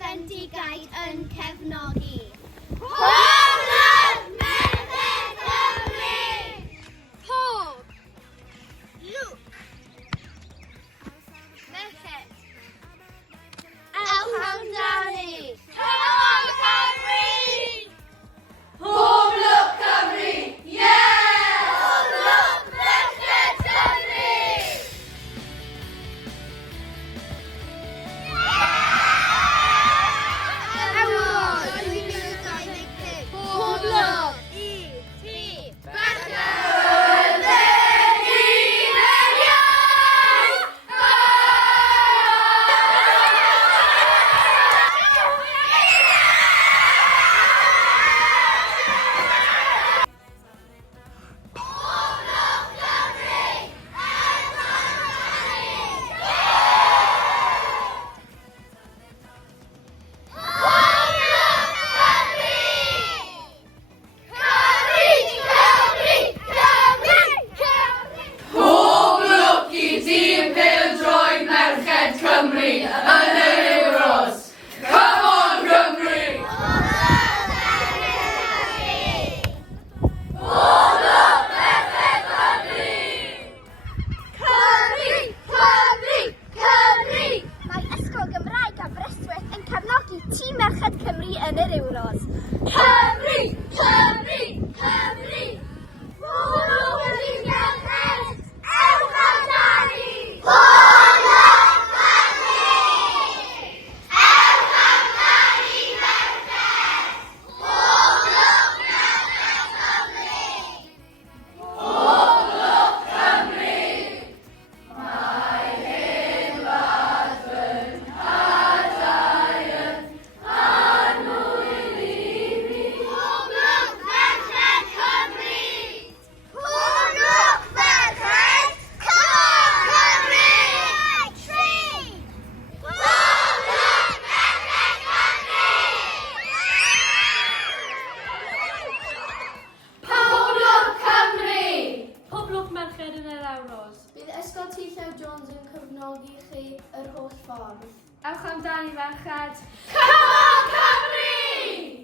Fendigaid yn cefnogi. Poblodd Merched Cymru! Pob. Lwc. Merched. Ewch amdani. Come on, Cymru! Poblodd Cymru! Yeah! Poblodd Merched Cymru! Poblog. Tîm Merched Cymru yn yr Ewros. Cymru! Cymru! Cymru! Poblodd wedi merched! Ewch amdani! Poblodd Cymru! Ewch amdani merched! Poblodd Merched Cymru! Poblodd Cymru! Mae hyn bach yn adael yn anwyl i fi. Poblodd Merched Cymru! Poblodd Merched Cymru! Tri! Poblodd Merched Cymru! Poblodd Cymru! Poblwch merched yn yr Ewros. Bydd Ysgol T Llew Jones yn cefnogi chi yr holl ffordd. Ewch amdani merched. Come on, Cymru!